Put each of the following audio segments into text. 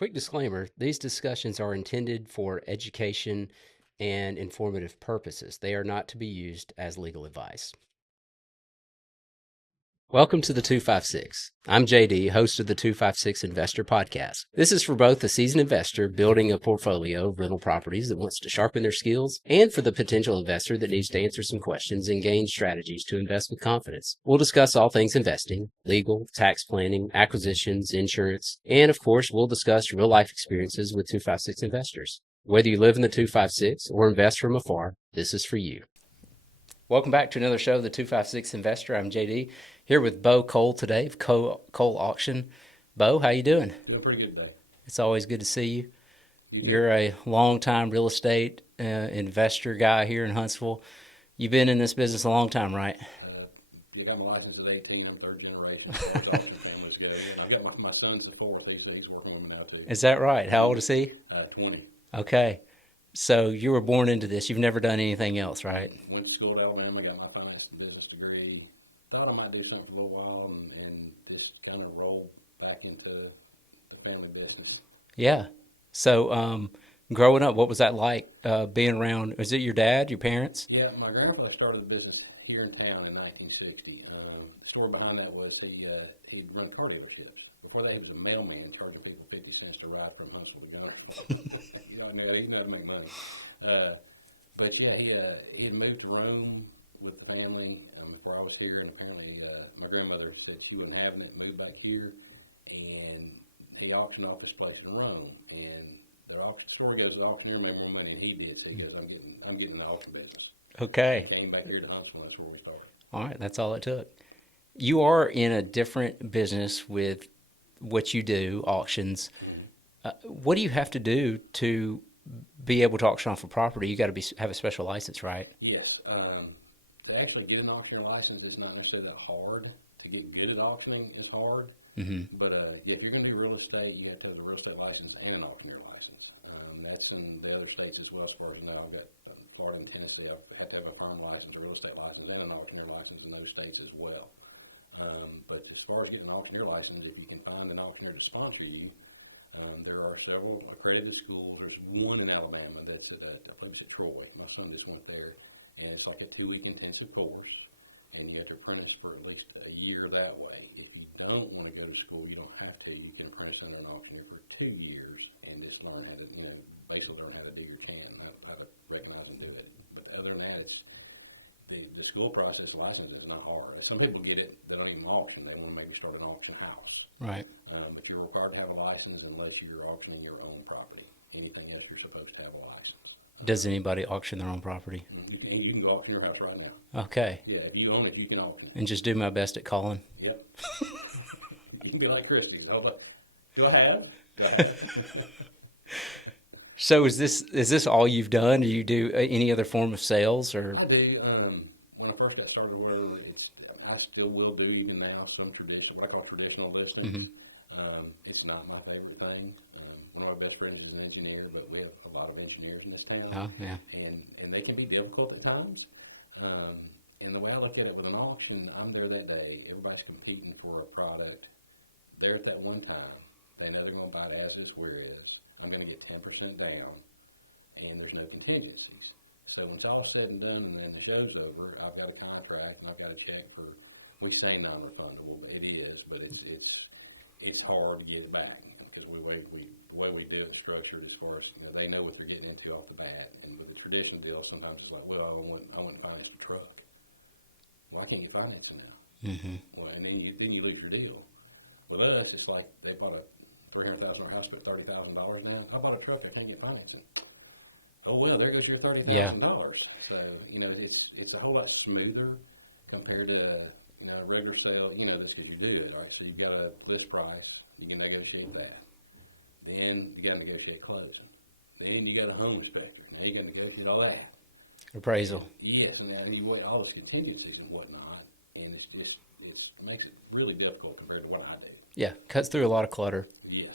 Quick disclaimer, these discussions are intended for education and informative purposes. They are not to be used as legal advice. Welcome to the 256. I'm JD, host of the 256 Investor Podcast. This is for both the seasoned investor building a portfolio of rental properties that wants to sharpen their skills and for the potential investor that needs to answer some questions and gain strategies to invest with confidence. We'll discuss all things investing, legal, tax planning, acquisitions, insurance, and of course, we'll discuss real life experiences with 256 investors. Whether you live in the 256 or invest from afar, this is for you. Welcome back to another show of the 256 Investor. I'm JD, here with Beau Cole today of Cole Auction. Beau, how you doing? Doing pretty good today. It's always good to see you. You're a long-time real estate investor guy here in Huntsville. You've been in this business a long time, right? You got my license at 18, like third generation. Was good. I got my son's the fourth, so he's working with me now too. Is that right? How old is he? 20. Okay. So you were born into this. You've never done anything else, right? Went to school at Alabama, got my finance and business degree. Thought I might do something for a little while and just kind of rolled back into the family business. Yeah. So growing up, what was that like being around? Was it your dad, your parents? Yeah, my grandfather started the business here in town in 1960. The story behind that was he'd run car dealerships. Before that, he was a mailman charging people 50 cents to ride from Huntsville to Gunnersville. You know what I mean? He knew how to make money. But yeah, he had moved to Rome with the family before I was here, and apparently my grandmother said she wasn't having it, moved back here, and he auctioned off his place in Rome. And the story goes, the auctioneer made more money than he did, so he goes, I'm getting the auction business. Okay. Came back here to Huntsville, that's where we started. All right, that's all it took. You are in a different business with what you do, auctions. What do you have to do to be able to auction off a property? You got to have a special license, right? Yes. To actually get an auctioneer license, it's not necessarily that hard. To get good at auctioning is hard. Mm-hmm. But yeah, if you're going to do real estate, you have to have a real estate license and an auctioneer license. That's in the other states as well. As far as you know, I've got Florida and Tennessee. I have to have a farm license, a real estate license, and an auctioneer license in those states as well. But as far as getting an auctioneer license, if you can find an auctioneer to sponsor you, there are several accredited schools. There's one in Alabama that's I believe it's at Troy. My son just went there, and it's like a 2-week intensive course, and you have to apprentice for at least a year that way. If you don't want to go to school, you don't have to. You can apprentice under an auctioneer for 2 years and just learn how to, basically learn how to do your can. I recognize and do it. But other than that, it's the school process license is not hard. Some people get it, they don't even auction. They want to maybe start an auction house. Right. But you're required to have a license unless you're auctioning your own property. Anything else, you're supposed to have a license. Does anybody auction their own property? You can go auction your house right now. Okay. Yeah, if you own it, you can auction it. And just do my best at calling? Yep. You can be like Christy. Go ahead. Go ahead. So is this all you've done? Do you do any other form of sales or? I do. When I first got started with it, I still will do even now some traditional, what I call traditional listings. Mm-hmm. It's not my favorite thing. One of my best friends is an engineer, but we have a lot of engineers in this town. Oh, yeah. And they can be difficult at times. And the way I look at it with an auction, I'm there that day. Everybody's competing for a product. There at that one time. They know they're going to buy it as is, where it is. I'm going to get 10% down, and there's no contingencies. So when it's all said and done and then the show's over, I've got a contract and I've got a check for, we say non-refundable, but it is, but it's hard to get it back because the way we do it structured as far as, they know what they're getting into off the bat. And with a traditional deal, sometimes it's like, well, I want to finance the truck. Well, I can't get financing now. Mm-hmm. Well, and then you lose your deal. With us, it's like they bought a $300,000 house for $30,000 now. I bought a truck, I can't get financing. Oh well, there goes your $30,000. Yeah. So it's a whole lot smoother compared to a regular sale. This because you do it. Like so, you got a list price, you can negotiate that. Then you got to negotiate closing. Then you got a home inspector. Now you got to negotiate all that. Appraisal. Yes, and then you weigh all the contingencies and whatnot, and it makes it really difficult compared to what I do. Yeah, cuts through a lot of clutter. Yes.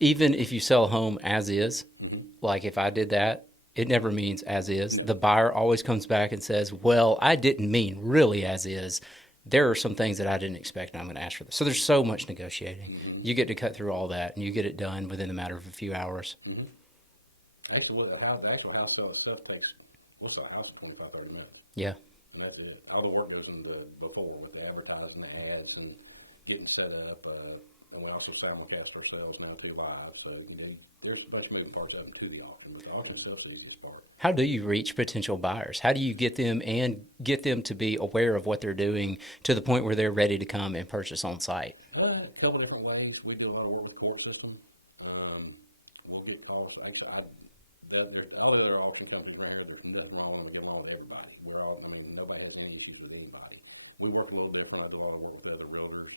Even if you sell a home as is, Mm-hmm. like if I did that, it never means as is. No. The buyer always comes back and says, well, I didn't mean really as is. there are some things that I didn't expect and I'm going to ask for this. So there's so much negotiating. You get to cut through all that and you get it done within a matter of a few hours. Actually, the actual house sale itself takes, what's a house for 25, 30 minutes? Yeah. And that's it. All the work goes into before with the advertising, the ads, and getting set up. And we also simulcast our sales now too live. So there's a bunch of moving parts up to the auction, but the auction itself's the easiest part. How do you reach potential buyers? How do you get them to be aware of what they're doing to the point where they're ready to come and purchase on site? A couple different ways. We do a lot of work with the court system. We'll get calls. Actually, all the other auction companies around here, there's nothing wrong with them. We get along with everybody. Nobody has any issues with anybody. We work a little different. I do a lot of work with other realtors.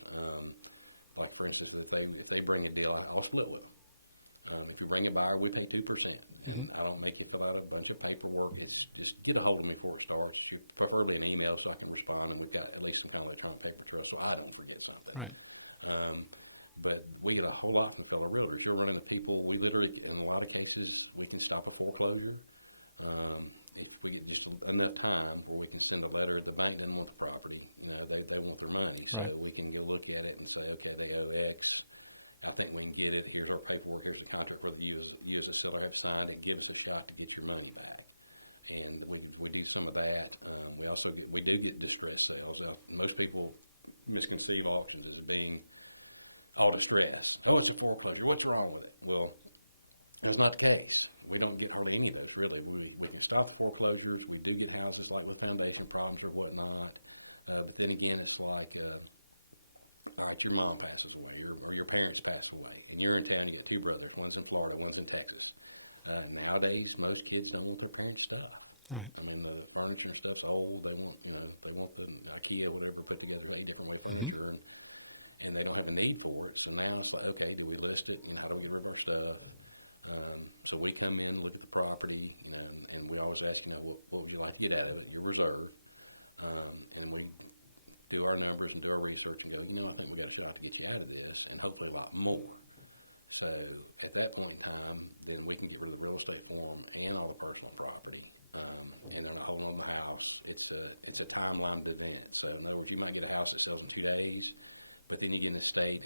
Like, for instance, if they bring a deal, I'll split with them. If you bring a buyer, we take 2%. I don't make you fill out a bunch of paperwork. It's just get a hold of me before it starts. You preferably an email so I can respond, and we've got at least some kind of electronic paper trail so I don't forget something. Right. But we get a whole lot from fellow realtors. You're running into people, we literally, in a lot of cases, we can stop a foreclosure. If we get just enough time where we can send a letter, the bank doesn't want the property, they want their money. Right. So we can go look at it and say, okay, they owe X. I think we can get it. Here's our paperwork. Here's the contract review. You as a seller have signed. It gives a shot to get your money back. And we do some of that. We do get distress sales. Now, most people misconceive auctions as being all distressed. Oh, it's a foreclosure. What's wrong with it? Well, that's not the case. We don't get hardly any of those, really. We can stop foreclosures. We do get houses like with foundation problems or whatnot. But then again, it's like your mom passes away or your parents passed away, and you're in town, you have two brothers, one's in Florida, one's in Texas. Nowadays, most kids don't want their parents' stuff. Right. The furniture and stuff's old. They want the IKEA or whatever put together a different way furniture, and they don't have a need for it. So now it's like, okay, do we list it? How do we get rid of our stuff? So we come in, look at the property, and we always ask, what would you like to get out of it? Your reserve, and we do our numbers and do our research and go, I think we have to get you out of this, and hopefully a lot more. So at that point in time, then we can get rid of the real estate form and all the personal property, and then hold on the house. It's a timeline to it. So in other words, you might get a house that sells in 2 days, but then you get an estate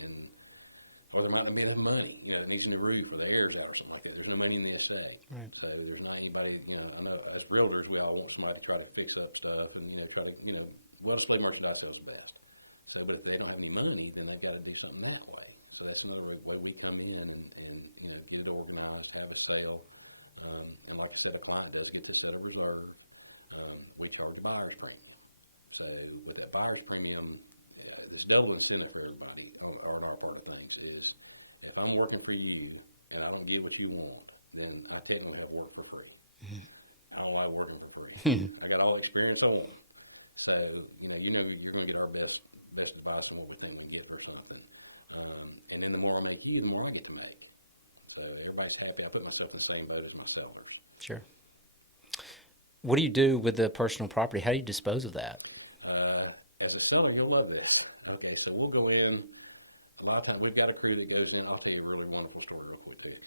or there might not be any money, it needs a new roof or the air's out or something like that. There's no money in the estate. Right. So there's not anybody, I know as realtors, we all want somebody to try to fix up stuff and, try to, well, display merchandise sells the best. So, but if they don't have any money, then they've got to do something that way. So that's another way we come in and get it organized, have a sale. And like I said, a client does get to set a reserve. We charge a buyer's premium. So with that buyer's premium, it's double incentive for everybody on our part of things is if I'm working for you and I don't get what you want, then I technically have work for free. I don't like working for free. I got all the experience I want. So, you're going to get our best advice on what we think we can get for something. And then the more I make you, the more I get to make. So everybody's happy. I put myself in the same boat as my sellers. Sure. What do you do with the personal property? How do you dispose of that? As a seller, you'll love this. Okay, so we'll go in. A lot of times, we've got a crew that goes in. I'll tell you a really wonderful story real quick, too.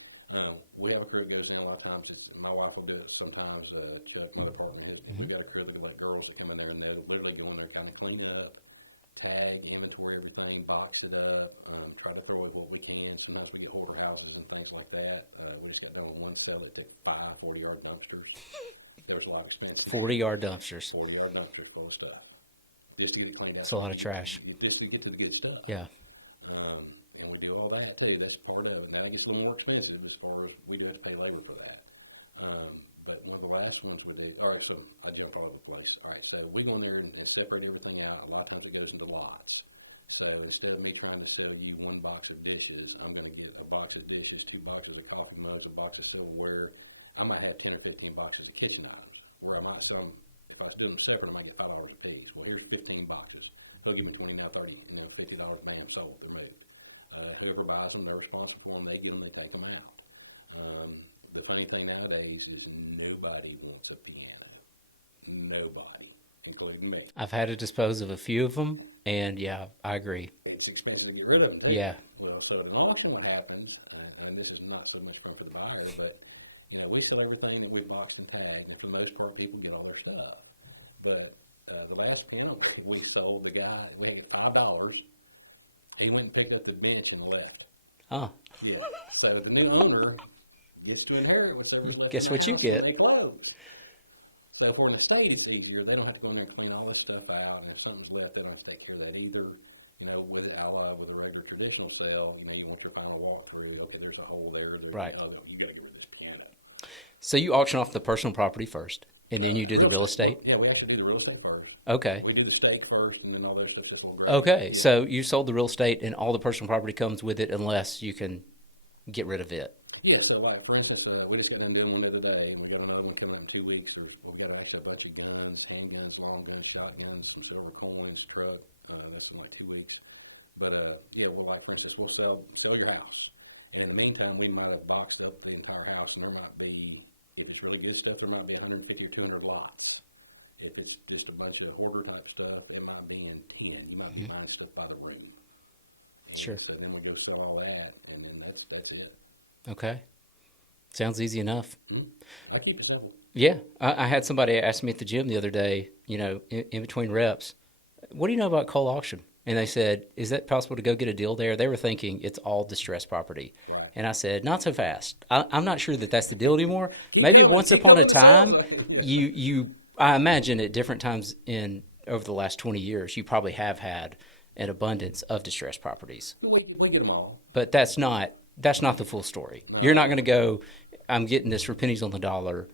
We have a crew that goes in a lot of times. My wife will do it sometimes. Chuck, my partner, we've got a crew that like girls that come in there and they'll literally go in there trying to clean it up, tag, inventory everything, box it up, try to throw away what we can. Sometimes we get hoarder houses and things like that. We just got done with one seller that took 5 40-yard dumpsters. There's a lot of expensive. 40-yard dumpsters. 40-yard dumpsters full of stuff. Just to get it cleaned up. That's a lot of trash. Just to get to the good stuff. Yeah. And we do all that too. That's part of it. Now it gets a little more expensive as far as we do have to pay labor for that. But one of the last ones we did, all right, so I jump all over the place. All right, so we go in there and separate everything out. A lot of times it goes into lots. So instead of me trying to sell you 1 box of dishes, I'm going to get a box of dishes, 2 boxes of coffee mugs, a box of silverware. I might have 10 or 15 boxes of kitchen items. Where I might sell them, if I was doing them separate, I might get $5 a piece. Well, here's 15 boxes. They'll give me $20, $30, $50 a man sold to move. Whoever buys them, they're responsible for them. They get them, they take them out. The funny thing nowadays is nobody wants a piano. Nobody, including me. I've had to dispose of a few of them, and yeah, I agree. It's expensive to get rid of them. Yeah. Well, so an auction what happens, and this is not so much fun for the buyer, but we sell everything that we boxed and tagged, and for the most part, people get all their stuff. But The last tenant we sold, the guy, we had $5. He went and picked up the bench and left. Oh. Yeah. So the new owner gets to inherit with those. Guess what you get? They close. So for an estate, it's easier. They don't have to go in there and clean all this stuff out, and if something's left, they don't have to take care of that either. You know, with it allied with a regular traditional sale, you know, you want your final walkthrough. Okay, there's a hole there. Right. You got to get rid of this piano. So you auction off the personal property first, and then you do the real estate? Yeah, we have to do the real estate first. Okay. We do the stake first, and then all this stuff will grow. Okay, so you sold the real estate, and all the personal property comes with it unless you can get rid of it. Yeah, so like, for instance, we just got done doing one the other day, and we got another one coming in 2 weeks. We've got actually a bunch of guns, handguns, long guns, shotguns, some silver coins, truck. That's in like 2 weeks. But, yeah, well, like, for instance, we'll sell your house. And in the meantime, we might have boxed up the entire house, and there might be, if it's really good stuff, there might be 150 or 200 lots. If it's just a bunch of hoarder type stuff, it might be in 10. You might be buying stuff by the ring. And Sure. so then we go sell all that, and then that's it. Okay. Sounds easy enough. I keep it simple. Yeah. I had somebody ask me at the gym the other day, you know, in between reps, what do you know about coal auction? And they said, is that possible to go get a deal there? They were thinking it's all distressed property. Right. And I said, not so fast. I'm not sure that that's the deal anymore. Maybe once upon a time, I imagine at different times over the last 20 years, you probably have had an abundance of distressed properties. We get them all. But that's not the full story. No. You're not going to go, I'm getting this for pennies on the dollar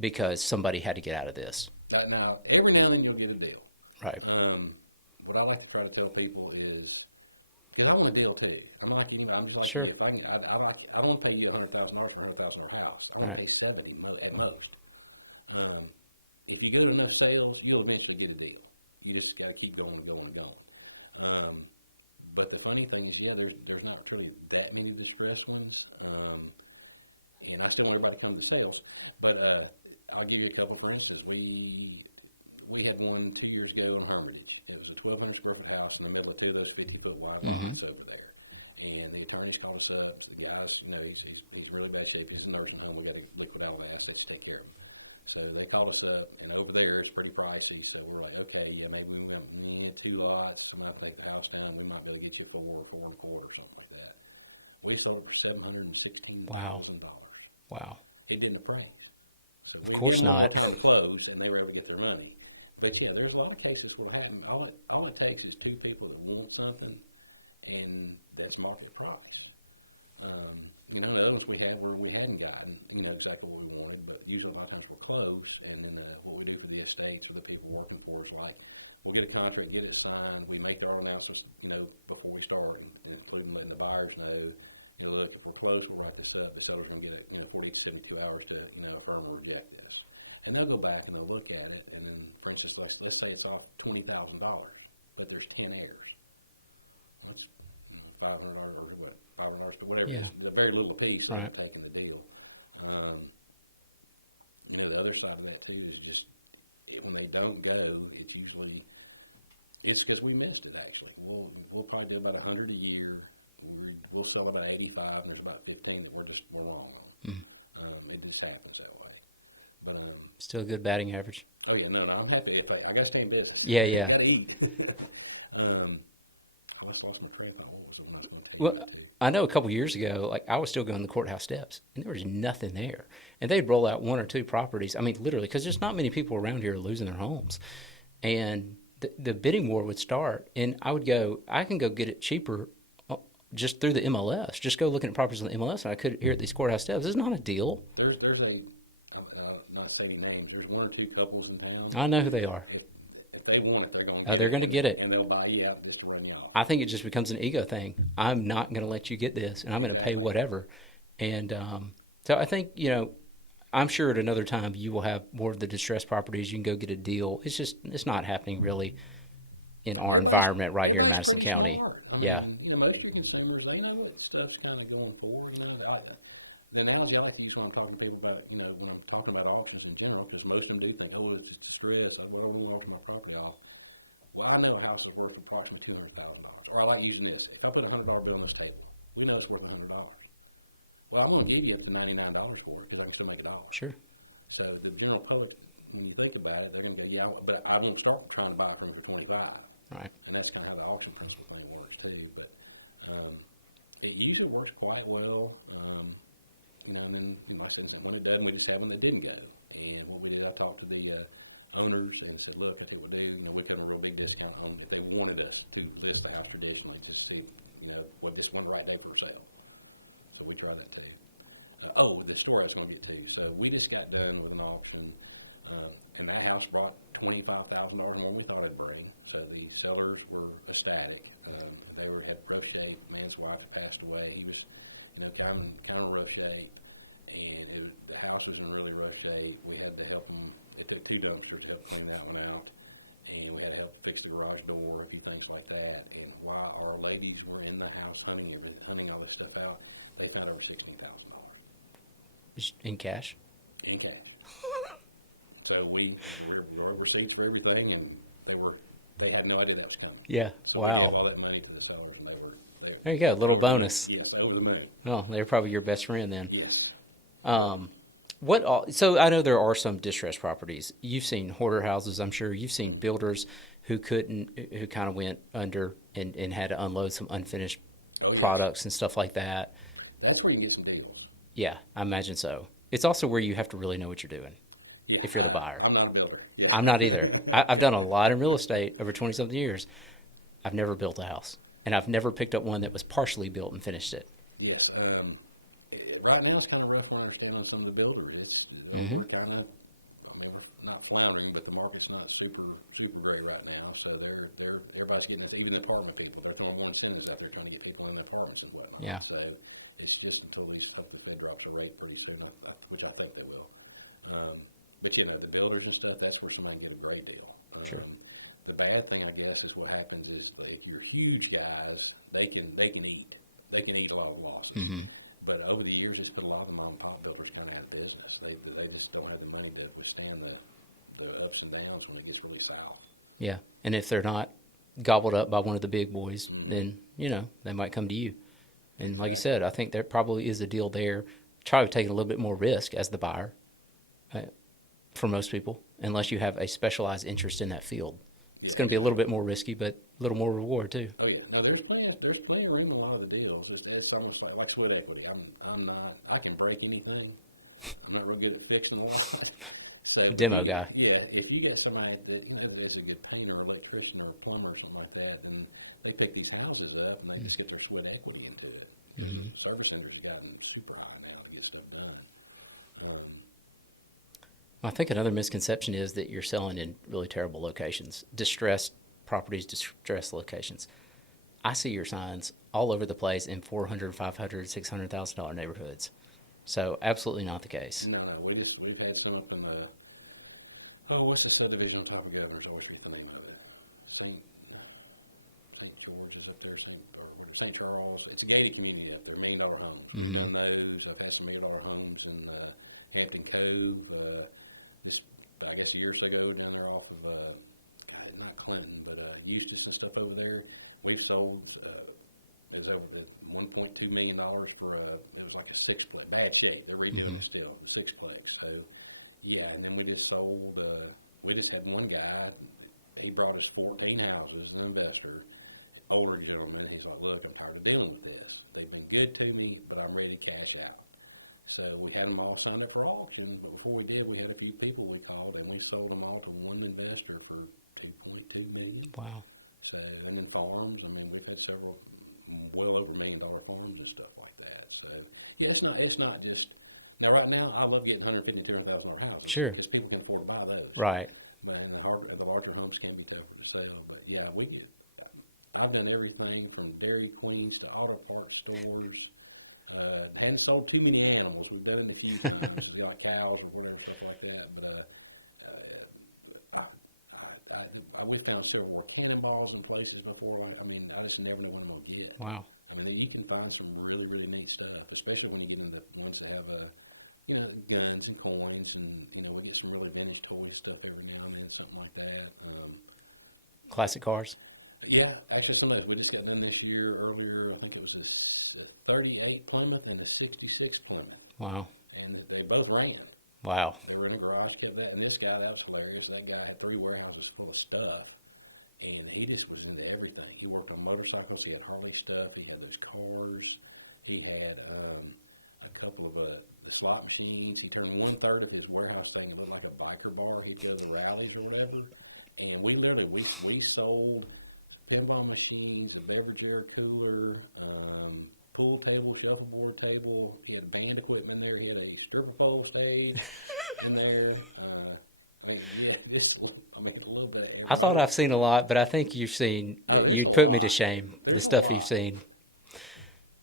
because somebody had to get out of this. Now, every now and then you'll get a deal. Right. What I like to try to tell people is, because I want a deal too. I'm like, you know, I'm just like, sure. I don't pay you $100,000 for a $100,000 house. I want to pay 70 at most. If you go to enough sales, you'll eventually get a deal. You just got to keep going and going and going. But the funny thing is, yeah, there's not really that many distressed ones. And I feel everybody comes to sales. But I'll give you a couple for instance. We had one 2 years ago in Hermitage. It was a 1,200 square foot house in the middle of 2 of those 50-foot wide lots over there. And the attorneys called us up. The guy's, you know, he's really bad shape. He's a nursing home. We got to liquidate all the assets to take care of him. So they called us up, and over there it's pretty pricey. So we're like, okay, you know, maybe we need 2 lots. We might take the house down. We might be able to get you for $4 and $4 or something like that. We sold it for $716,000. Wow. It didn't appraise. So of course not. Closed, and they were able to get their money. But yeah, there's a lot of cases where it happens. All it takes is 2 people that want something, and that's market price. You know, the others we had where we hadn't gotten, you know, exactly what we wanted, but usually my times were closed, and then what we do for the estates or the people working for us, like, we'll get a contract, get it signed, we make our announcements, you know, before we start, and we include them in the buyers know, you know, if we're closed, we'll write this stuff, the seller's going to get it, you know, 40 to 72 hours to, you know, affirm or reject this. And they'll go back and they'll look at it, and then, for instance, let's say it's off $20,000, but there's 10 heirs. That's $500 or what, $500 or whatever. Yeah. The very little piece right. of taking the deal. You know, the other side of that too is just when they don't go, it's because we missed it. Actually, we'll probably do about 100 a year. We'll sell about 85, and there's about 15 that we're wrong on. It just happens that way. But, still a good batting average. Oh yeah, no, I'm happy. It's like, I got to stay in business. Yeah. I got to eat. I was lost my train of thought. Well, I know a couple years ago, like I was still going to the courthouse steps, and there was nothing there. And they'd roll out 1 or 2 properties. I mean, literally, because there's not many people around here losing their homes. And the bidding war would start, and I would go, I can go get it cheaper just through the MLS. Just go looking at properties on the MLS, and I could here at these courthouse steps. It's not a deal. There's not saying names. There's 1 or 2 couples in town. I know who they are. If they want it, they're going to get it. They're going to get it. And they'll buy you out just to run you off. I think it just becomes an ego thing. I'm not going to let you get this, and I'm going to pay whatever. And so I think, you know, I'm sure at another time you will have more of the distressed properties. You can go get a deal. It's not happening really in our environment right here in Madison County. Yeah. You know, most of your consumers, they know what stuff's kind of going forward. You know, the analogy I like to use when I'm talking to people about, you know, when I'm talking about auctions in general, because most of them do think, oh, it's distressed. I will auction my property off. Well, I know a house is worth approximately $200,000. Or I like using this. If I put a $100 bill on the table, we know it's worth $100. Well, I'm going to give you $99 for it, because I still make $1. Sure. So the general public when you think about it, they're going to go, yeah, but I didn't start trying to buy from for 25. Right. And that's kind of how the auction principle thing works too. But it usually works quite well. You know, and then like I said, when it doesn't, we just have them that didn't go. I mean, what we did, I talked to the owners and said, look, if it would do, you know, we've got a real big discount on it. If they wanted us to keep this house traditionally to you know, was this on the right day for sale? So we tried it too. The story I was going to get to. So we just got done with an auction, and that house brought $25,000 more than we thought it'd bring. So the sellers were ecstatic. They had rough shape. Man's wife had passed away. He was, you know, kind of rough shape, and the house was in really rough shape. We had to help them. It took 2 dumpsters to help clean that one out, and we had to help fix the garage door, a few things like that. And while our ladies were in the house cleaning all this stuff out, they found over $16,000. In cash? In cash. So we were receipts for everything, and they had no idea that was coming. Yeah. So wow. we gave all that money to the sellers, and there you go, a little bonus. Yes, that was the money. Oh, they're probably your best friend then. Yeah. So I know there are some distressed properties. You've seen hoarder houses, I'm sure. You've seen builders who kind of went under and had to unload some unfinished products and stuff like that. That's where you get some deals. Yeah, I imagine so. It's also where you have to really know what you're doing if you're the buyer. I'm not a builder. Yeah. I'm not either. I've done a lot in real estate over 20-something years. I've never built a house, and I've never picked up one that was partially built and finished it. Yes. Right now, it's kind of rough to understand on some of the builders. Mm-hmm. We're kind of, not floundering, but the market's not super great right now. So everybody's getting it, even the apartment people. That's the only one incentive out there trying to get people in their apartments as well. Yeah. So it's just until these couple of drops the rate pretty soon, which I think they will. But you know, the builders and stuff, that's where somebody gets a great deal. Sure. The bad thing, I guess, is what happens is if you're huge guys, they can eat. They can eat a lot of losses. Mm-hmm. But over the years, it's put a lot of them on top builders kind of out of business. They just don't have the money to withstand the ups and downs when it gets really south. Yeah, and if they're not gobbled up by one of the big boys, then, you know, they might come to you. And like you said, I think there probably is a deal there. Try to take a little bit more risk as the buyer for most people, unless you have a specialized interest in that field. It's going to be a little bit more risky, but a little more reward too. Oh yeah, no, there's plenty of room in a lot of the deals. It's almost like sweat equity. I'm not. I can break anything. I'm not real good at fixing them. So Demo guy. Yeah, if you get somebody that is a good painter, or electrician, or plumber, or something like that, and they pick these houses up and they just get their sweat equity into it. Mm-hmm. Service centers have gotten super high now to get stuff done. I think another misconception is that you're selling in really terrible locations, distressed properties, distressed locations. I see your signs all over the place in $400,000, $500,000, $600,000 neighborhoods. So absolutely not the case. No, we've had some from what's the subdivision on top of Gathers? Always the name of it. St. George, is up there, St. Charles. It's a gated community up there, $1 million homes. Mm-hmm. I've had some $1 million homes in Hampton Cove. I guess a year or so ago, down there off of, not Clinton, but Eustis and stuff over there. We sold, it was over $1.2 million for it was like a sixplex, bad shape. They're redoing it still, sixplex. So, yeah, and then we just sold, we just had one guy, he brought us 14 houses, one investor, older gentleman. He thought, look, I'm tired of dealing with this. They've been good to me, but I'm ready to cash out. So we had them all signed up for auction, but before we did, we had a few people we called, and we sold them all to one investor for $2.2 million. Wow. So, and then farms, and then we've had several well over $1 million farms and stuff like that. So, yeah, it's not just, now right now, I love getting $150,000, $200,000 houses. Sure. Because people can't afford to buy those. Right. But the larger homes can't be careful to sale. But yeah, I've done everything from Dairy Queens to auto parts stores. Haven't sold too many animals. We've done it a few times. We've got cows or whatever, stuff like that. But we found several more cannonballs in places before. I mean, I just never know what I'm going to get. Wow. I mean, you can find some really, really neat stuff, especially when you get into the ones that have, guns and coins, and, we get some really damaged toy stuff every now and then, something like that. Classic cars? Yeah, actually, some of those we just had done this year, earlier, I think it was the 38 Plymouth and the 66 Plymouth. Wow. And they both ran. Wow. They were in the garage, kept that, and this guy, that was hilarious. That guy had 3 warehouses full of stuff, and he just was into everything. He worked on motorcycles, he had Harley stuff, he had his cars, he had a couple of the slot machines. He turned 1/3 of his warehouse thing looked like a biker bar. He did the rallies or whatever, and we sold pinball machines, a beverage air cooler, pool table, shuffleboard table. He had band equipment in there. He had a stripper pole stage in there. It's a little bit. I thought I've seen a lot, but I think you'd put me to shame, the stuff you've seen.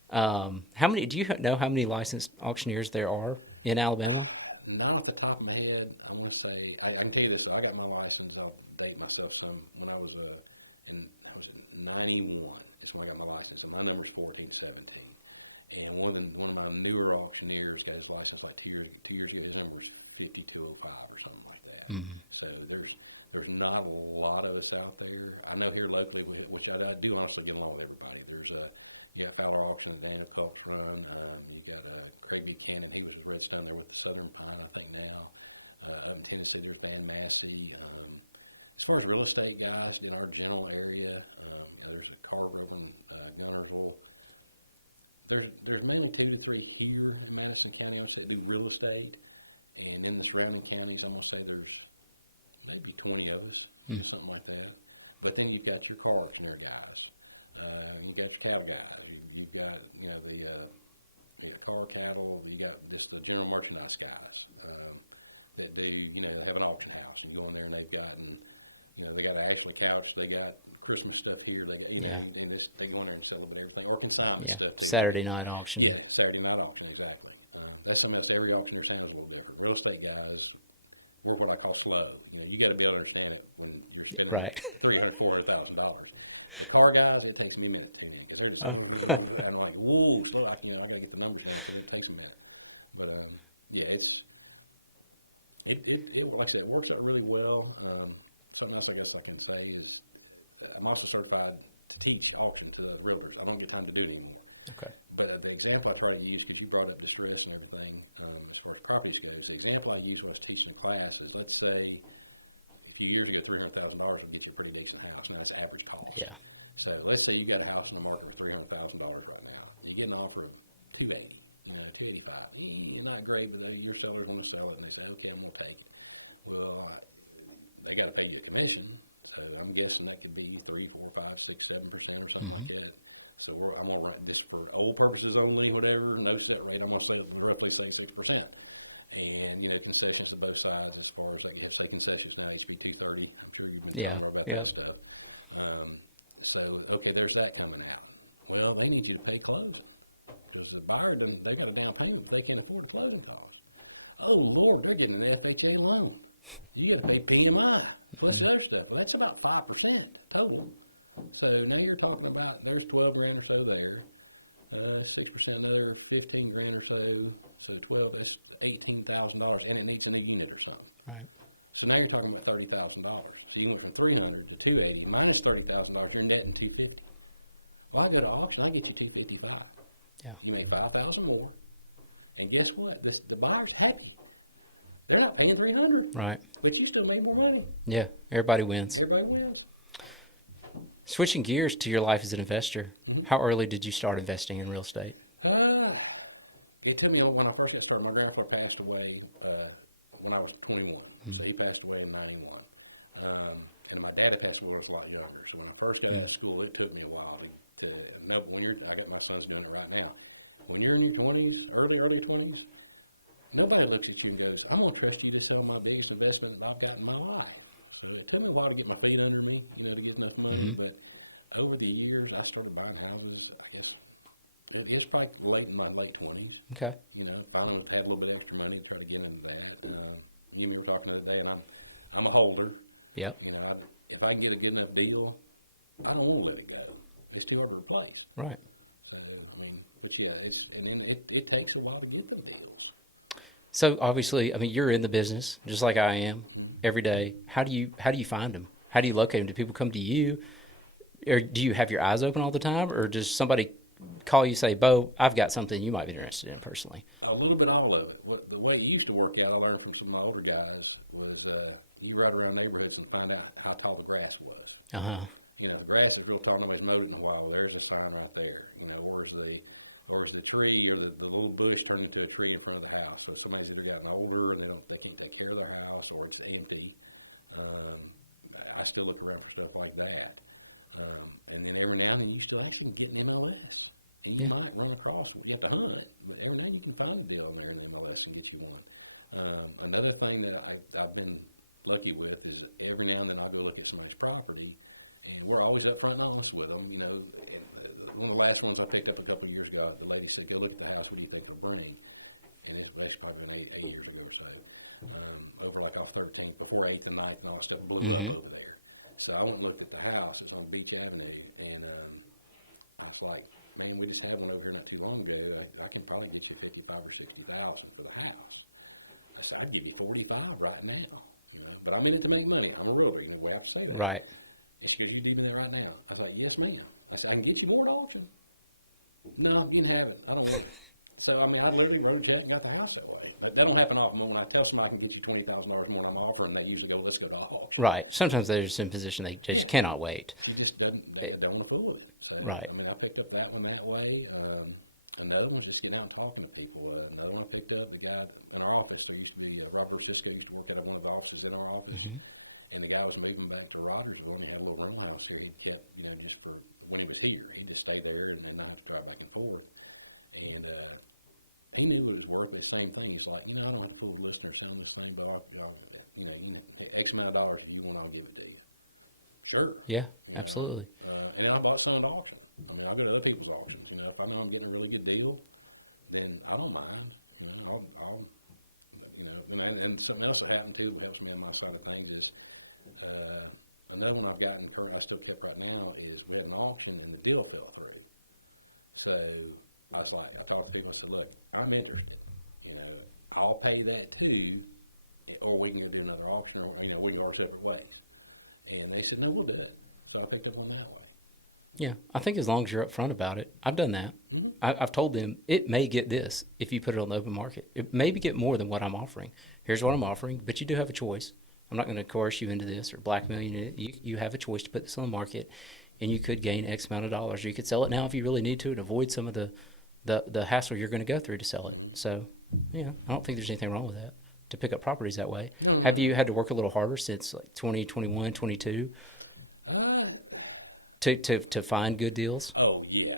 Do you know how many licensed auctioneers there are in Alabama? Not off the top of my head, I'm going to say, I can tell you this, I got my license, I'll date myself some, when I was in 91, is when I got my license, and my number's 1417. And one of my newer auctioneers got his license like 2 years ago, his number was 5205 or something like that. Mm-hmm. So there's not a lot of us out there. I know here locally, which I do also get along with everybody. You got Power Auction, Dana Cox Run, you got Craig Buchanan, he was a race summer with Southern Pine, I think now. Up in Tennessee, there's Van Massey. As far as real estate guys in our general area, there's a car building, Gunnersville. There's maybe 2 to 3 here in Madison County that do real estate, and in the surrounding counties, I'm going to say there's maybe 20 of us, something like that. But then you got your car auctioneer guys, you got your cow guys. You've got, the car cattle, you got just the general merchandise guys, that they, have an auction house. You go in there and they've got, they got an actual couch, they got Christmas stuff here, they go in there and sell everything, or consignment stuff. Saturday night auction. Yeah, Saturday night auction, exactly. That's something that every auctioneer handles a little different. Real estate guys, we're what I call slow. You got to be able to understand it when you're spending $300,000, $400,000. The car guys, it takes me a minute to. I'm like, whoa, so I got to get the numbers in, so it takes me a minute. But, like I said, it works out really well. Something else I guess I can say is I'm also certified to teach auctions to realtors. I don't get time to do it anymore. Okay. But the example I tried to use, because you brought up the stress and everything, as far as property goes, the example I use was teaching classes. Let's say a few years ago, $300,000 would get you a pretty decent house, and that's average cost. Yeah. So let's say you got a house in the market for $300,000 right now. You get an offer of $280, $285. You're not great, but your seller's going to sell it, and they say, okay, I'm going to pay. Well, they got to pay you a commission. I'm guessing that could be 3, 4, 5, 6, 7% or something like that. So I'm going to run this for old purposes only, whatever, no set rate. I'm going to set it roughly 6%. And, concessions to both sides as far as I can say concessions now, actually 230. I'm sure you know about that stuff. So, okay, there's that coming out. Well, they need you to pay closing. The buyer doesn't, they got a down payment, they can't afford closing costs. Oh, Lord, they're getting an FHA loan. You got to pay PMI, plus other stuff. Well, that's about 5% total. So now you're talking about, there's $12,000 or so there. 6% there, $15,000 or so. So 12, that's $18,000, and it needs a new unit or something. Right. So now you're talking about $30,000. So you went from $300 to $280, minus $30,000, you're netting $250. Well, I go to auction, I get you $255. Yeah. You make $5,000 more, and guess what? The buyer's happy. They're not paying $300. Right. But you still made more money. Yeah. Everybody wins. Everybody wins. Switching gears to your life as an investor, how early did you start investing in real estate? It took me when I first got started. My grandpa passed away when I was 21. So he passed away in 91. And my dad passed away was a lot younger. So when I first got out of school, it took me a while to know. I got my son's doing it right now. When you're in your 20s, early 20s, nobody looks at you and goes, I'm going to trust you to sell my biggest investment I've got in my life. So it took me a while to get my feet under me, to get enough money. But over the years, I started buying houses. It's probably late 20s. Okay. Finally had a little bit extra money, try to get into that. You were talking the other day, and I'm a holder. Yep. If I can get a good enough deal, I don't want to let it go. It's too hard to replace. Right. But it takes a while to get those deals. So obviously, you're in the business just like I am every day. How do you find them? How do you locate them? Do people come to you, or do you have your eyes open all the time, or does somebody call you, say, Beau, I've got something you might be interested in personally? A little bit all of it. The way it used to work out, I learned from some of my older guys, was you ride around neighborhoods and find out how tall the grass was. Uh-huh. You know, the grass is real tall, nobody's mowed in a while. There's a fire out there. You know, or is the tree or the little bush turned into a tree in front of the house? So somebody's either gotten older and they can't take care of their house, or it's empty. I still look around for stuff like that. And then every now and then you still actually get MLS. And you might run across it. You have to hunt it. But every now and then you can find a deal in there in MLS to get you one. Another thing that I've been lucky with is that every now and then I go look at somebody's property, and we're always up front and honest with them. You know, one of the last ones I picked up a couple of years ago, the lady said, "Go look at the house. What do you think of Bernie?" And that's probably an 8 years ago or so. Over like off 13th, before 8th and 9th, and all that stuff blew up over there. So I went and looked at the house. It's on Beach Avenue, and I was like, "Man, we just had one over here not too long ago. I can probably get you 55 or 60,000 for the house." I said, "I'd give you 45 right now." You know, but I'm in it to make money. I'm a realtor. You know, I have to say that. Right. It's good you need me right now. I was like, "Yes, ma'am." I said, "I can get you more at auction." "No, you didn't have it." I don't know. So, I mean, I literally road check and got the house that way. But that don't happen often. When I tell somebody I can get you $20,000 more I'm offering, they usually go, "Let's go to auction." Right. Sometimes they're just in a position they just cannot wait. You just don't afford it. So, Right. I mean, I picked up that one that way. Another one, just get out and talking to people. Another one I picked up, the guy in our office, there used to be, Robert Cisco used to work at one of the offices in our office. And the guy was moving back to Rogersville, and he had a little rental house here. He kept, you know, just for when he was here. He just stayed there, and then I had to drive back and forth. And he knew it was worth it. Same thing. He's like, "You know, I don't like to fool listeners saying the same, but you know, X amount of dollars if you want, I'll give it to you." Sure. Yeah, absolutely. And then I bought some at auction. I mean, I go to other people's auctions. You know, if I know I'm getting a really good deal, then I don't mind. You know, I'll and something else that happened too that helps me on my side of things is another one I've gotten current I still kept right now is we had an auction and the deal fell through. So I was like, I talked to people and said, "Look, I'm interested. You know, I'll pay that too, or we can do another auction, or you know, we can go separate ways." And they said, "No, we'll do it." So I picked it on that way. Yeah, I think as long as you're upfront about it, I've done that. I've told them it may get this if you put it on the open market. It maybe get more than what I'm offering. Here's what I'm offering, but you do have a choice. I'm not going to coerce you into this or blackmail you. You have a choice to put this on the market, and you could gain X amount of dollars. Or you could sell it now if you really need to avoid some of the hassle you're going to go through to sell it. So, yeah, I don't think there's anything wrong with that, to pick up properties that way. Have you had to work a little harder since like 2021, 22 to find good deals? Oh, yeah.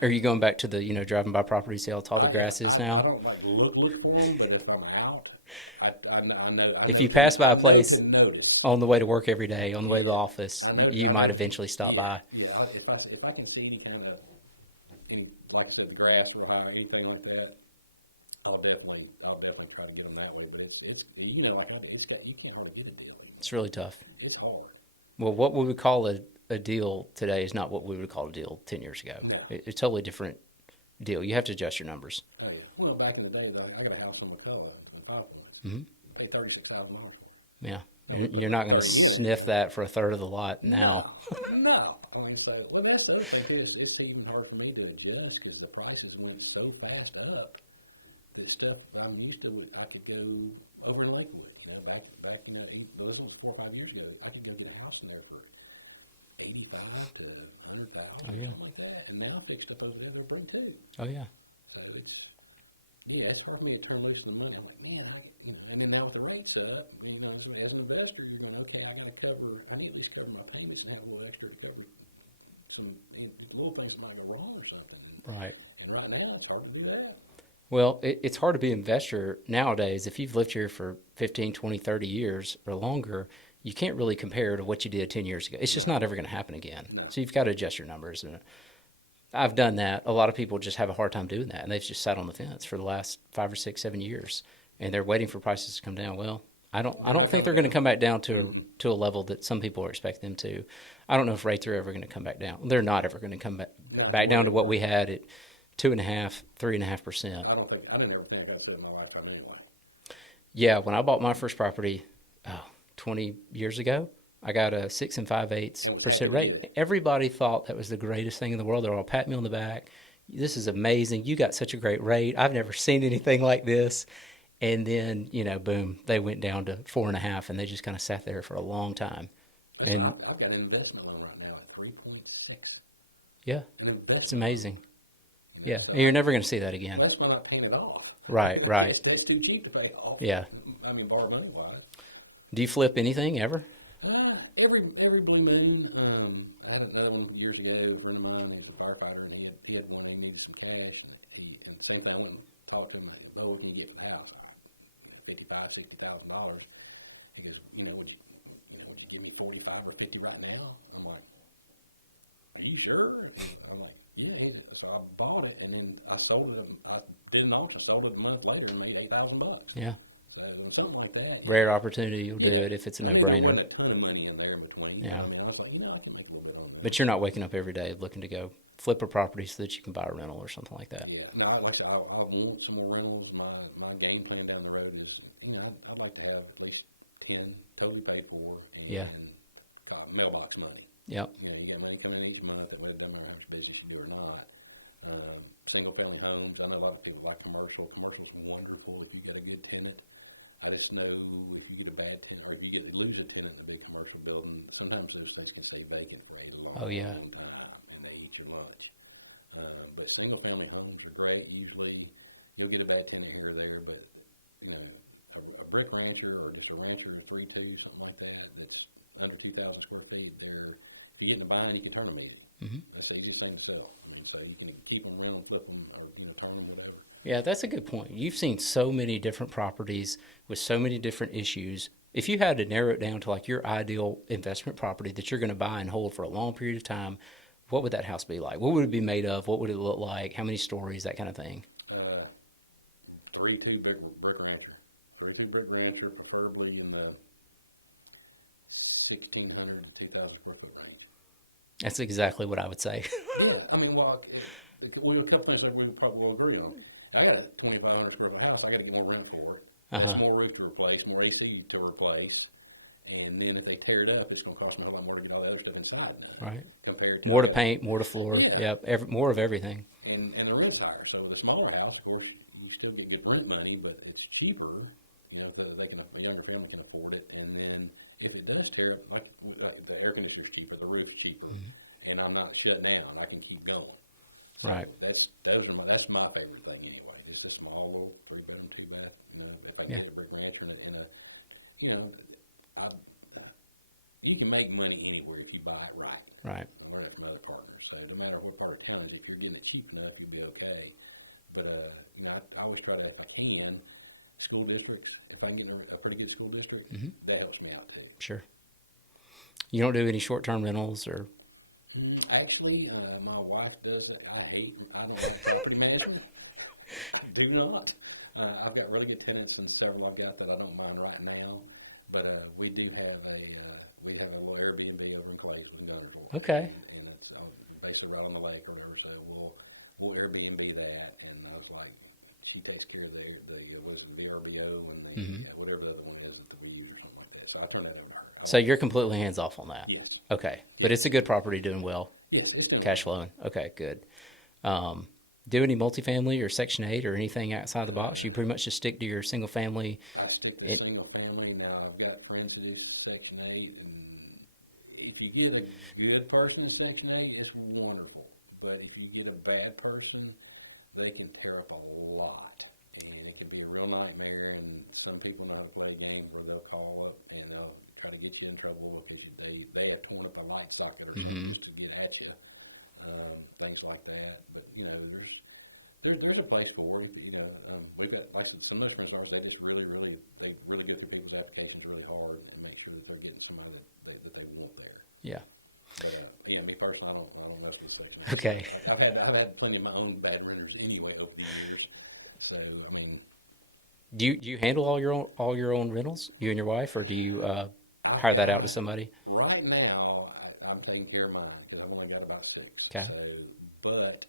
Are you going back to the, driving by property, see how tall the grass is now? I don't like to look for them, but if I'm out, I know. If you pass by a place on the way to work every day, on the way to the office, you might eventually stop by. Yeah, if I can see any kind of, like the grass or anything like that, I'll definitely try to get them that way. But it's you can't hardly get a deal. It's really tough. It's hard. Well, what we would call a deal today is not what we would call a deal 10 years ago. No. It's a totally different deal. You have to adjust your numbers. Well, back in the day, I got a house on McCullough, paid $36,000 for it. Yeah, and you're not going to sniff that for a third of the lot now. No. I mean, well, that's the other thing, too. It's even hard for me to adjust because the prices went so fast up. The stuff I'm used to, I could go over to Lakewood. Back in those were 4 or 5 years ago, I could go get a house in there for $85,000 to $100,000, Oh, yeah. something like that. And now I fix stuff over there every day, too. Oh, yeah. So it's hard for me to turn loose the money. I'm like, man, and then now with the rates up, as an investor, you're going, okay, I need to at least cover my payments and have a little extra to cover some little things might go wrong or something. Right. And right now, it's hard to do that. Well, it's hard to be an investor nowadays. If you've lived here for 15, 20, 30 years or longer, you can't really compare to what you did 10 years ago. It's just not ever going to happen again. No. So you've got to adjust your numbers. And I've done that. A lot of people just have a hard time doing that, and they've just sat on the fence for the last 5 or 6, 7 years, and they're waiting for prices to come down. Well, I don't think they're going to come back down to a level that some people are expecting them to. I don't know if rates are ever going to come back down. They're not ever going to come back down to what we had at 2.5%, 3.5%. I didn't ever think I got that in my lifetime anyway. Yeah, when I bought my first property 20 years ago, I got a 6 5/8% rate. Everybody thought that was the greatest thing in the world. They're all patting me on the back. This is amazing. You got such a great rate. I've never seen anything like this. And then, boom, they went down to 4.5, and they just kind of sat there for a long time. And I've got an investment loan right now at 3.6. yeah, it's amazing. Yeah, and you're never going to see that again. That's not paying it off. Right. That's too cheap to pay it off. Yeah. I mean, borrow money wise. Do you flip anything ever? Every blue moon. I had another one years ago. A friend of mine was a firefighter, and he had one. He needed some cash, and same time I went and talked to him. Oh, we can get the house, $55,000-$60,000. He goes, would you give me 45 or 50 right now? I'm like, are you sure? I'm like, yeah. So I bought it, and then I sold it. I did an auction, sold it a month later, and made $8,000. Yeah. Something like that. Rare opportunity, you'll do it if it's a no-brainer. There's a ton of money in there between. Yeah. I was like, I can make a little bit on that. But you're not waking up every day looking to go flip a property so that you can buy a rental or something like that. Yeah. No, like I said, I want some more rentals. My game plan down the road is, I'd like to have at least 10 totally paid for. And Yeah. Mailbox money. Yep. You get money coming in each month. It really doesn't matter how much business you do or not. Single family homes. I know a lot of people like commercial. Commercial's wonderful if you got a good tenant. I just know if you get a bad tenant or if you lose a tenant in a big commercial building, sometimes those things can stay vacant for a long time and they eat your lunch. But single family homes are great. Usually you'll get a bad tenant here or there, but a brick rancher or just a rancher 3-2, something like that, that's under 2,000 square feet, you get in the bind, you can turn them in. Mm-hmm. That's the easiest thing to sell. So you can keep them around, flip them, or plan them, whatever. Yeah, that's a good point. You've seen so many different properties with so many different issues. If you had to narrow it down to like your ideal investment property that you're going to buy and hold for a long period of time, what would that house be like? What would it be made of? What would it look like? How many stories? That kind of thing. 3-2 brick rancher. 3-2 brick rancher, preferably in the 1,600 to 2,000 square foot range. That's exactly what I would say. Yeah, I mean, well, a couple things that we would probably all agree on. I got a 2,500 square foot house. I got to get more rent for it. More roof to replace, more AC to replace, and then if they tear it up, it's going to cost me a lot more to get all the other stuff inside now. Right. Compared to more to paint, more to floor. Yeah. Yep. More of everything. And the rent's higher. So the smaller house, of course, you still get good rent money, but it's cheaper. So a younger family can afford it. And then if it does tear up, like the air conditioner's cheaper, the roof's cheaper, and I'm not shut down. I can keep going. Right. That's my favorite thing anyway. Just a small little 3-bedroom, 2-bath. If I get a brick ranch you can make money anywhere if you buy it right. Right. Or from other partners. So no matter what part of town it is, if you're getting it cheap enough, you'll be okay. But I always try to, if I can, school districts. If I get a pretty good school district, that helps me out too. Sure. You don't do any short-term rentals or? Actually, my wife does it. I don't like property management. I do not. I've got really good tenants and several I've got that I don't mind right now. But we do have a little Airbnb over in Clay. Okay. And it's basically right on the lake or whatever. So we'll Airbnb that. And I was like, she takes care of the VRBO and whatever the other one is that we use, something like that. So I turn that over. So you're completely hands off on that? Yes. Okay. But it's a good property doing well? Yes. Cash flowing? Okay, good. Do any multifamily or Section 8 or anything outside the box? You pretty much just stick to your single family? I stick to single family. I've got friends that is Section 8. And if you get a good person in Section 8, it's wonderful. But if you get a bad person, they can tear up a lot. And it can be a real nightmare. And some people know how to play games where they'll call up and they'll try to get you in trouble if they have torn up a light socket or something just to get at you. Things like that. But, there's a place for it. We've got, like some other friends, they just really go through people's applications really hard and make sure that they're getting somebody that they want there. Yeah. But, me personally, I don't mess with Section 8. Okay. I've had plenty of my own bad renters anyway over the years. So, do you handle all your own rentals, you and your wife, or do you hire that out to somebody? Right now, I'm taking care of mine because I've only got about 6. Okay. So, but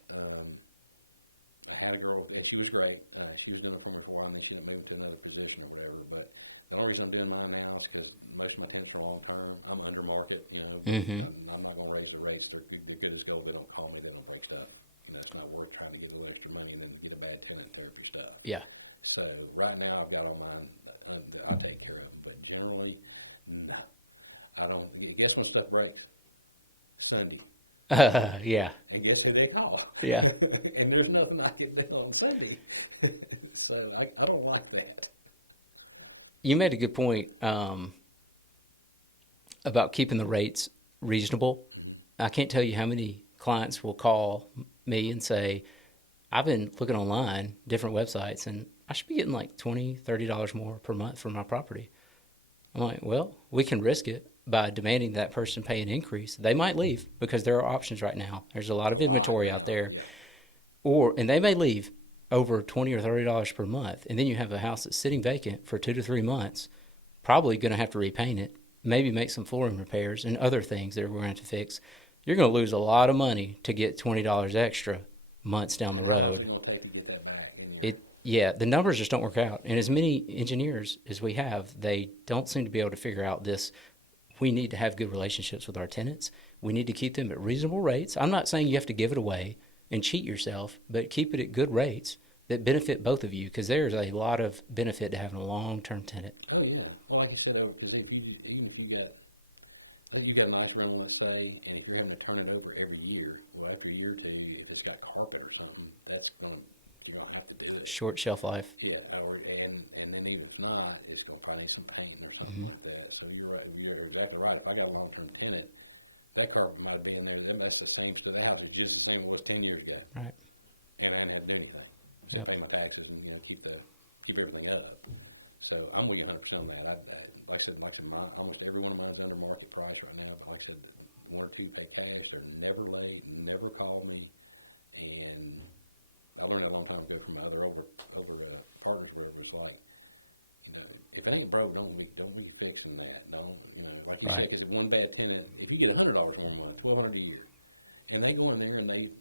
I had a girl, and she was great. She was in it for me for a while, and then she moved to another position or whatever. But The only reason I'm doing mine now is because most of my tenants are long term. I'm under market, you know. Mm-hmm. I'm not going to raise the rates. They're good as gold. They don't call me. They don't place up. You know, it's not worth trying to get the extra money and then get a bad tenant for stuff. Yeah. So right now I've got all mine. I take care of them. But generally, no. I don't. Guess when stuff breaks? Sunday. Yeah. And guess who they call? Yeah. And there's nothing I can do on Sunday. So I don't like that. You made a good point about keeping the rates reasonable. I can't tell you how many clients will call me and say, I've been looking online, different websites, and I should be getting like $20, $30 more per month for my property. I'm like, well, we can risk it by demanding that person pay an increase. They might leave because there are options right now. There's a lot of inventory out there. And they may leave over $20 or $30 per month. And then you have a house that's sitting vacant for 2 to 3 months, probably going to have to repaint it, maybe make some flooring repairs and other things that we're going to have to fix. You're going to lose a lot of money to get $20 extra months down the road. The numbers just don't work out. And as many engineers as we have, they don't seem to be able to figure out this. We need to have good relationships with our tenants. We need to keep them at reasonable rates. I'm not saying you have to give it away and cheat yourself, but keep it at good rates that benefit both of you, because there's a lot of benefit to having a long-term tenant. Oh, yeah. Well, like I said, because if you got a nice room, let's say, and if you're having to turn it over every year, well, after a year or two, if it's got carpet or something, that's going to, you don't have to do it. Short shelf life. Yeah, and then even if it's not, it's going to probably some paint or something like that. So you're exactly right. If I got a long-term tenant, that carpet might be in there. That's the same for that house. It's just the same as it was 10 years ago. Right. And I haven't had anything. Yep. Pay my taxes and keep everything up. So I'm with you 100% on that. Like I said, almost every one of mine's under market price right now. But like I said, one or two pay cash. They're never late, never call me. And I learned that a long time ago from my other over partners where it was like, you know, if it ain't broke, don't be fixing that. Don't, you know, like right. If it's one bad tenant, if you get $100 more a month, $1,200 a year, and they go in there and they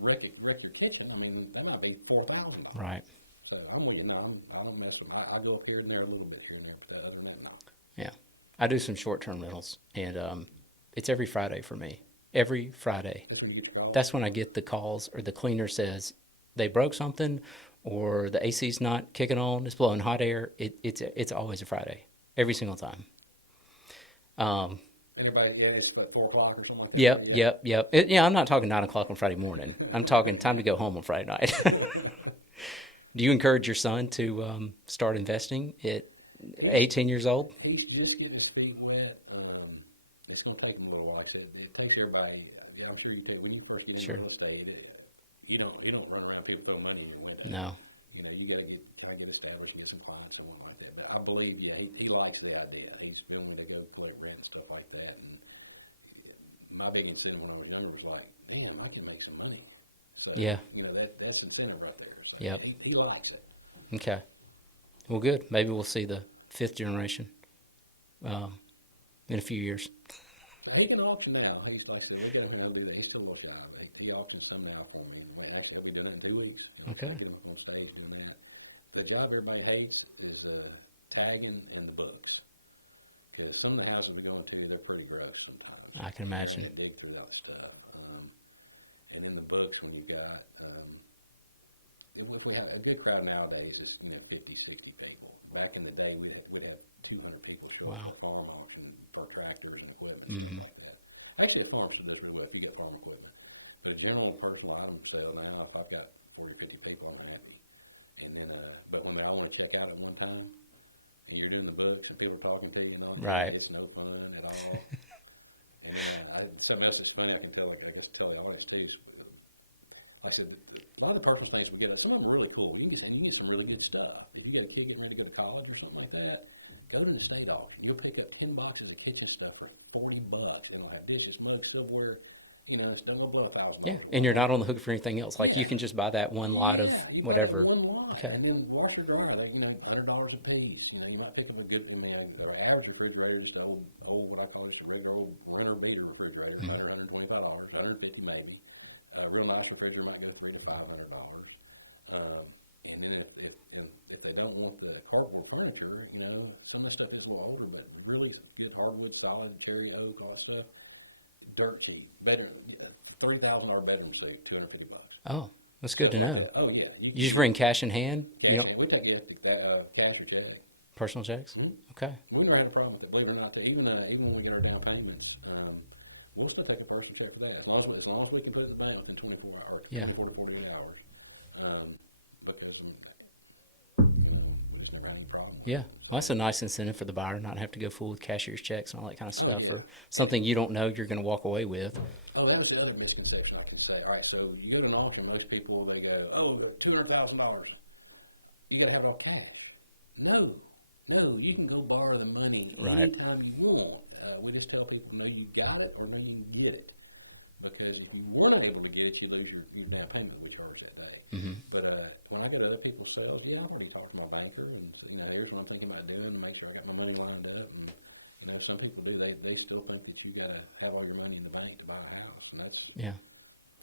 wreck your kitchen, I mean, that might be $4,000. Right. So I'm with you. No, I don't mess with them. I go up here and there a little bit here and there. But other than that, no. Yeah. I do some short-term rentals, and it's every Friday for me. Every Friday. That's when I get the calls, or the cleaner says they broke something, or the AC's not kicking on, it's blowing hot air. It's always a Friday, every single time. Everybody, it's like 4 o'clock or something like that. Yep. I'm not talking 9 o'clock on Friday morning. I'm talking time to go home on Friday night. Do you encourage your son to start investing at 18 years old? He's just getting his feet wet. It's going to take him a little while. It takes everybody. I'm sure you can. When you first get into real estate, you don't run around here and throw money in with it. No. You know, you got to get established, get some clients, something like that. But I believe, he likes the idea. He's willing to go collect rent and stuff like that. And my big incentive when I was younger was like, damn, I can make some money. So, yeah. You know, that's incentive right there. So yep. He likes it. Okay. Well, good. Maybe we'll see the 5th generation in a few years. He can auction now. He's like, they got him to do that. He still works out. He auctions some now for me. He'll be done in 2 weeks. Okay. The job everybody hates is the tagging and the books. Because some of the houses we go into, they're pretty gross sometimes. I can imagine. They dig through that stuff. And then the books, when you got, we have a good crowd nowadays is 50, 60 people. Back in the day, we had 200 people show up for farm auction for tractors and equipment and stuff like that. Actually, a farm should do really well if you get farm equipment. But general personal item sales, now if I've got 40, 50 people, I'm happy. And then, but when they all want to check out at one time, and you're doing the books and people are talking to you, right. It's no fun at all. And something else that's funny I can tell the audience too. I said, a lot of the personal things we get, some of them are really cool, and you get some really good stuff. If you get a kid getting ready to go to college or something like that, go to the state office. You'll pick up 10 boxes of kitchen stuff for $40. It'll have dishes, mugs, silverware. You know, it's no above $1,000. Yeah, and you're not on the hook for anything else. Like you can just buy that one lot of whatever. One lot, okay. And then washer dryer, $100 a piece. You know, you might pick up a good one. Our old refrigerators, the old what I call it, the regular old runner bigger refrigerator, $125, $150 maybe. A real nice refrigerator might go $300 to $500. And then if they don't want the cardboard furniture, you know, some of the stuff is a little older, but really good hardwood, solid, cherry oak, all that stuff, dirt cheap. Better, $3,000 bedroom suit, $250. Oh, that's good to know. Oh, yeah. You just bring cash in hand? Cash, You don't, we take it cash or check. personal checks? Mm-hmm. Okay. We ran a problem with it, believe it or not, even when we get our down payments, we'll still take a personal check for that, as long as we can put it down within 24 hours, Yeah. 24 to 48 hours. Because, we just never had any problem. Yeah. Well, that's a nice incentive for the buyer, not have to go full with cashier's checks and all that kind of stuff, or something you don't know you're going to walk away with. Oh, that was the other misconception I can say. All right, so you go to an auction, most people, they go, oh, $200,000. You got to have all cash. No, you can go borrow the money anytime you want. We just tell people, no, you got it, or no, you get it. Because if you weren't able to get it, you lose your down payment, we started that day. Mm-hmm. But when I go to other people's sales, I've already talked to my banker, and here's what I'm thinking about doing, to make sure I got my money lined up. And some people do, they still think that you got to have all your money in the bank to buy a house. And that's,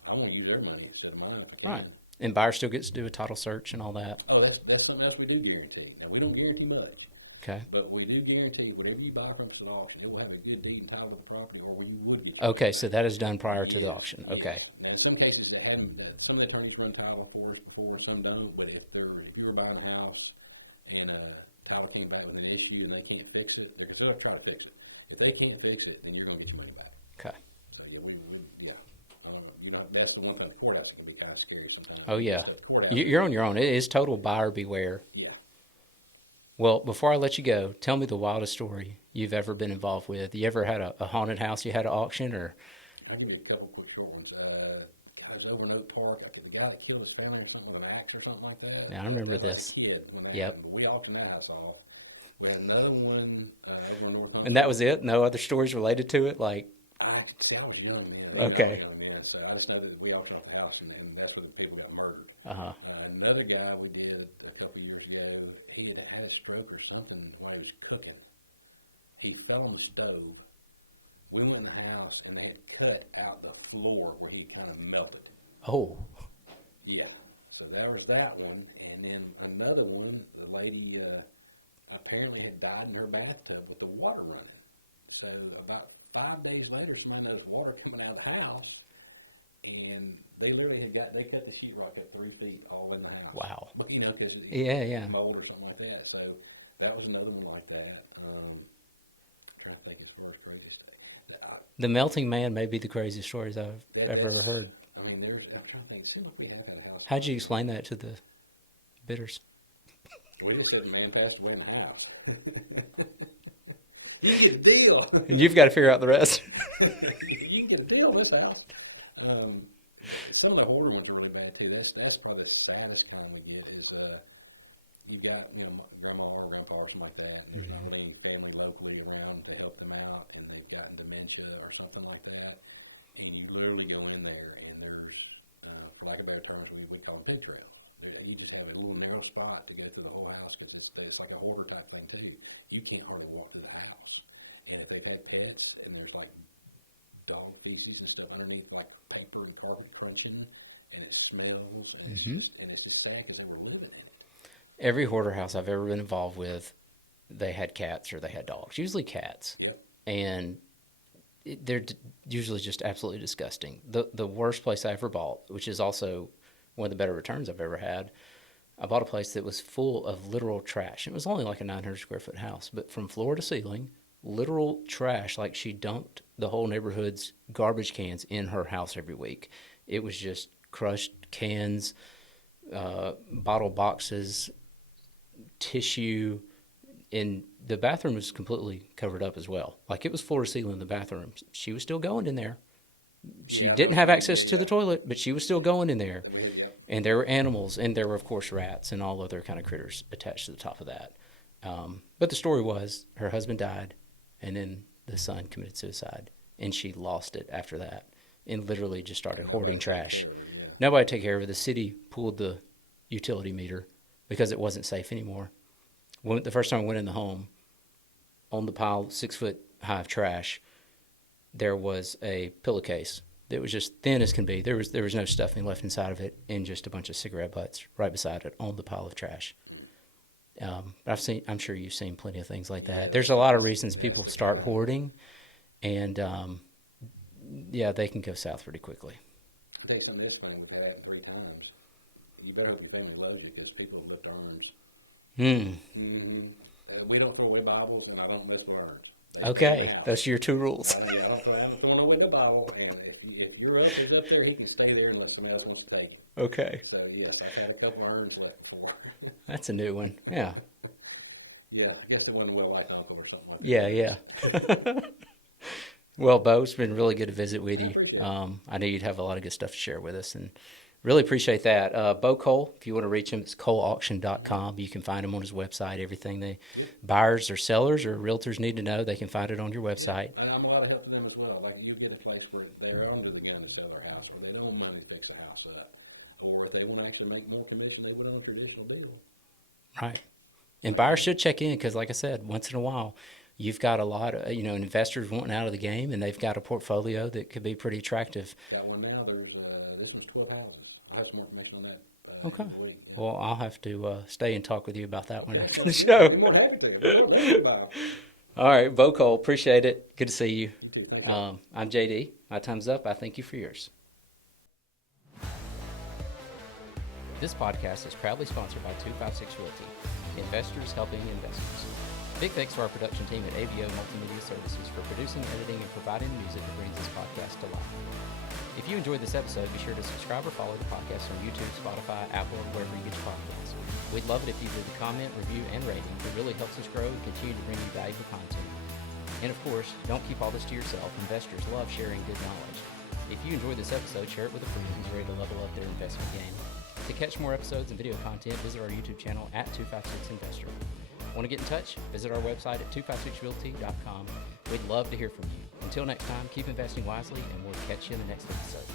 I want to use their money instead of mine. Right. And buyer still gets to do a title search and all that. Oh, that's something else we do guarantee. Now, we don't guarantee much. Okay. But we do guarantee whatever you buy from us at auction, they will have a good deed and title of the property, or where you would get. Okay, so that is done prior to the auction. Okay. Now, in some cases, they haven't. Some attorneys run title for us before, some don't. But if you were buying a house and title came back with an issue and they can't fix it, they're going to try to fix it. If they can't fix it, then you're going to get your money back. Okay. So, that's the one thing. Court can be kind of scary sometimes. Oh yeah. You're on your own. It is total buyer beware. Yeah. Well, before I let you go, tell me the wildest story you've ever been involved with. You ever had a haunted house you had at auction, or? I'll give you a couple quick short ones. I was over in Oak Park. I think the guy that killed his family or something with an axe or something like that. Yeah, I remember this. Yep. We auctioned that house off. We had another one over in North Huntsville. And that was it? No other stories related to it? Like? I was young, man. Okay. So I just know that we auctioned off the house, and that's where the people got murdered. Uh-huh. Another guy we did a couple of years ago, he had a stroke or something while he was cooking. He fell on the stove. We went in the house, and they had cut out the floor where he kind of melted. Oh. Yeah. So there was that one. And then another one, the lady apparently had died in her bathtub with the water running. So about 5 days later, somebody noticed water coming out of the house, and they literally they cut the sheetrock up 3 feet all in the house. Wow. But, because yeah. mold or something like that. So that was another one like that. I'm trying to think as far as crazy. The melting man may be the craziest stories I've ever heard. I mean, I'm trying to think. Simply had a house. How'd you explain that to the bidders? We just said the man passed away in the house. You get a deal. And you've got to figure out the rest. You get a deal this house. Some of the horror ones are really bad too. That's probably the saddest kind we get is we got grandma or grandpa or something like that, and really family locally around to help them out, and they've gotten dementia or something like that, and you literally go in there and there's, for lack of better terms, we call it pit trap. You just have a little narrow spot to get through the whole house because it's like a hoarder type thing too. You can't hardly walk through the house. And if they have pets and there's like dog feces and stuff underneath, like paper and carpet crunching, and it smells, and it's as stack as ever living in it. Every hoarder house I've ever been involved with, they had cats or they had dogs, usually cats. Yep. And they're usually just absolutely disgusting. The worst place I ever bought, which is also one of the better returns I've ever had, I bought a place that was full of literal trash. It was only like a 900 square foot house, but from floor to ceiling, literal trash, like she dumped the whole neighborhood's garbage cans in her house every week. It was just crushed cans, bottle boxes, tissue, and the bathroom was completely covered up as well. Like it was floor to ceiling in the bathroom. She was still going in there. She didn't have access to the toilet, but she was still going in there. And there were animals, and there were, of course, rats and all other kind of critters attached to the top of that. But the story was her husband died, and then the son committed suicide, and she lost it after that and literally just started hoarding trash. Nobody took care of it. The city pulled the utility meter because it wasn't safe anymore. The first time I went in the home, on the pile, 6 foot high of trash, there was a pillowcase that was just thin as can be. There was no stuffing left inside of it, and just a bunch of cigarette butts right beside it on the pile of trash. But I'm sure you've seen plenty of things like that. There's a lot of reasons people start hoarding, and yeah, they can go south pretty quickly. I'll tell you something this funny, we've had that 3 times. You better hope your family loves you because people lift urns. We don't throw away Bibles, and I don't mess with urns. Okay, those are your 2 rules. I'm throwing away the Bible, and if your uncle is up there, he can stay there unless somebody else wants to take it. Okay. So, yes, I've had a couple urns left before. That's a new one. Yeah. Yeah, I guess it wasn't well-liked uncle or something like Yeah, that. yeah. Well, Beau, it's been really good to visit with you. appreciate it. I know you'd have a lot of good stuff to share with us, and really appreciate that. Beau Cole, if you want to reach him, it's coleauction.com. You can find him on his website. Everything buyers or sellers or realtors need to know, they can find it on your website. I'm a lot of help to them as well. Like, you get a place where they're under the gun to sell their house, or they don't money to fix a house up, or if they want to actually make more commission, they would on a traditional deal. Right. And buyers should check in because, like I said, once in a while, you've got a lot of, investors wanting out of the game, and they've got a portfolio that could be pretty attractive. Got one now. This is 12 houses. I have some more information on that. Okay. next week. Yeah. Well, I'll have to stay and talk with you about that one after the show. We're more than happy to. We're more than happy to. All right, Beau Cole, appreciate it. Good to see you. You too. Thank you. I'm JD. My time's up. I thank you for yours. This podcast is proudly sponsored by 256 Realty, investors helping investors. Big thanks to our production team at AVO Multimedia Services for producing, editing, and providing the music that brings this podcast to life. If you enjoyed this episode, be sure to subscribe or follow the podcast on YouTube, Spotify, Apple, or wherever you get your podcasts. We'd love it if you leave a comment, review, and rating. It really helps us grow and continue to bring you valuable content. And of course, don't keep all this to yourself. Investors love sharing good knowledge. If you enjoyed this episode, share it with a friend who's ready to level up their investment game. To catch more episodes and video content, visit our YouTube channel at 256 Investor. Want to get in touch? Visit our website at 256realty.com. We'd love to hear from you. Until next time, keep investing wisely, and we'll catch you in the next episode.